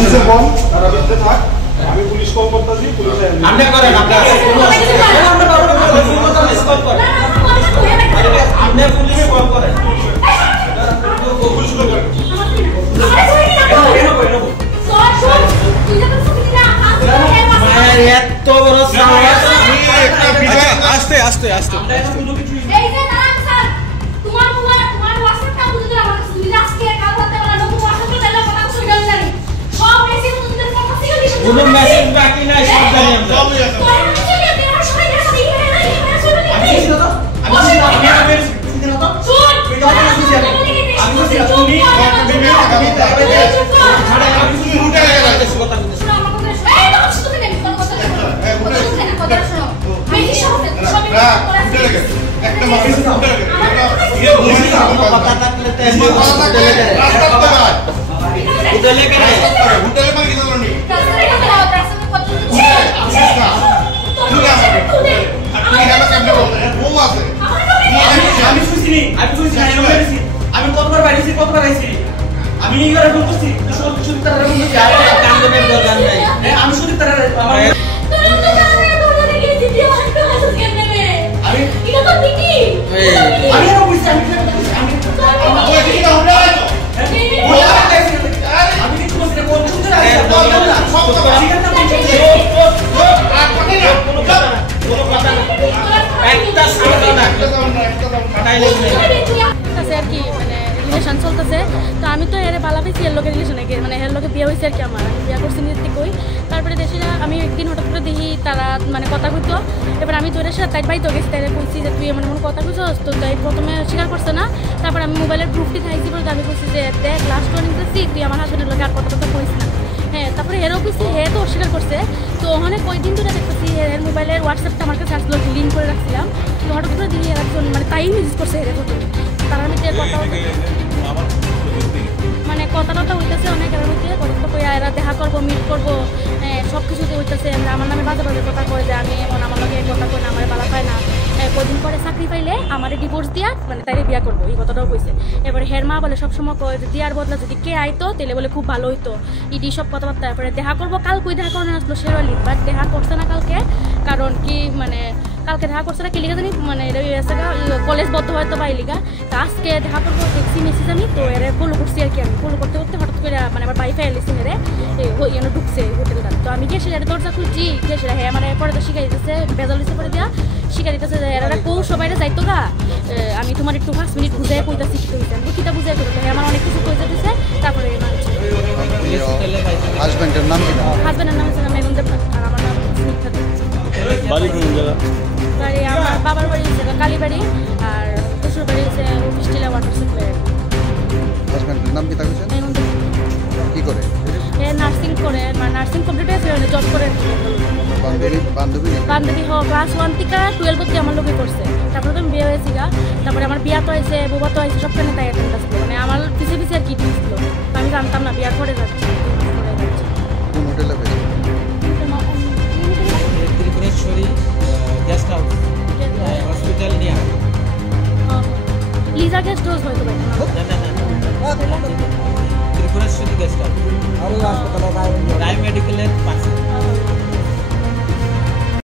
পুলিশে বল তারা ভিতরে থাক আমি পুলিশ কল করতেছি পুলিশে আপনি করেন আপনি আপনি পুলিশে কল করেন পুলিশ কল করেন এত বড় সাহস একটা ভিডিও আস্তে আস্তে আস্তে এই যে নাম স্যার তোমার মোবাইল তোমার WhatsApp টা বুঝলে আমার সুবিধা আজকে কাল রাতে বলা নতুন WhatsApp টা দিলে কথা শুনে জানি সব মেসেজ তোমাদের কথা থেকে দিছি কোনো মেসেজ বাকি নাই সব জানি আমরা আমি কতবার বাইরেছি কতবার আইছি আমি এর ফোন করছি শুধু তার ফোন করছি আর কান্দনের দরকার নাই আমি শুধু তার আমার আমি এটা তো ঠিকই আমি না বুঝছি আমি ওই ঠিক না হলো আমি কি বলছি কোন শুনতে না সব কথা ঠিক আছে আর কোনো কথা না একটা সামনে না একটা কাটাইলে আছে আর কি মানে রিলেশন চলতেছে তো আমি তো এর বালা পেয়েছি এর লোকের রিলেশনে মানে এর লোকে বিয়ে হয়েছে আর কি আমার আমি বিয়ে করছি নিতে কই তারপরে দেশে আমি একদিন হঠাৎ করে দেখি তারা মানে কথা কইতো এবার আমি তোর সাথে তাই বাইতো গেছি তাই কইছি যে তুই এমন এমন কথা কইছস তো তাই প্রথমে স্বীকার করছে না তারপর আমি মোবাইলের প্রুফটি খাইছি বলে আমি কইছি যে দেখ লাস্ট ওয়ার্নিং দিছি তুই আমার হাজবেন্ডের লোকে আর কথা কইছিস না হ্যাঁ তারপরে এরও কইছি হে তো অস্বীকার করছে তো ওখানে কয়দিন ধরে দেখতেছি এর মোবাইলের হোয়াটসঅ্যাপটা আমার কাছে আসলো লিঙ্ক করে রাখছিলাম তো হঠাৎ করে দেখি একজন মানে তাই মেসেজ করছে এর প্রথমে তার মধ্যে কথা মানে কথাটা হইতেছে অনেক এর মধ্যে কথা কইয়া এরা দেখা করবো মিট করবো সব কিছুতে হইতেছে আমার নামে বাজে বাজে কথা কয় যে আমি এমন আমার লগে কথা কই না আমার বালা পায় না কদিন পরে চাকরি পাইলে আমার ডিভোর্স দিয়া মানে তাইলে বিয়া করবো এই কথাটাও কইছে এবার হের মা বলে সবসময় কয় যে দিয়ার বদলা যদি কে আইতো তাহলে বলে খুব ভালো হইতো ইডি সব কথাবার্তা তারপরে দেখা করবো কাল কই দেখা করে আসলো শেরওয়ালি বাট দেখা করছে না কালকে কারণ কি মানে কালকে দেখা করছে না কি লিখা জানি মানে কলেজ বদ্ধ হয়তো বা লিখা তা আজকে দেখা করবো দেখছি মেসেজ আমি তো এর ফলো করছি আর কি আমি ফলো করতে করতে হঠাৎ করে মানে আমার বাইফাই এলিছি মেরে ঢুকছে হোটেলটা তো আমি গিয়ে সেটা দরজা খুলছি গিয়ে সেটা হ্যাঁ মানে পরে তো শিখাই দিতেছে বেজাল দিতে পরে দিয়া শিখাই দিতেছে যে এরা কৌ সবাই যাইতো গা আমি তোমার একটু 5 মিনিট বুঝাই কইতাছি কি কইতাম বুকিটা বুঝাই করতে আমার অনেক কিছু কইতে দিছে তারপরে হাজবেন্ডের নাম কি হাজবেন্ডের নাম হচ্ছে মেগুন দেবনাথ আর আমার নাম স্নিগ্ধা বাড়ি কোন জায়গা বাড়ি আমার বাবার বাড়ি হচ্ছে কালীবাড়ি আর শ্বশুর বাড়ি হচ্ছে অফিসটিলা ওয়াটার সাপ্লাই হাজবেন্ডের নাম কি থাকছে কি করে নার্সিং করে মানে নার্সিং কমপ্লিট হয়েছে জব করে বান্ধবী হোক ক্লাস 1 থেকে 12 অবধি আমার লোকে করছে তারপরে তো বিয়ে হয়েছি গা তারপরে আমার বিয়া তো হয়েছে বোবা তো হয়েছে সবখানে তাই অ্যাটেন্ড আসলো মানে আমার পিছিয়ে পিছিয়ে আর কি ছিল আমি জানতাম না বিয়া করে যাচ্ছি কোন হোটেলে ত্রিপুরেশ্বরী গেস্ট হাউস হসপিটাল নিয়া লিজা গেস্ট হাউস হয়তো ভাই ত্রিপুরেশ্বরী গেস্ট হাউস আর হাসপাতালে রায় মেডিকেলের পাশে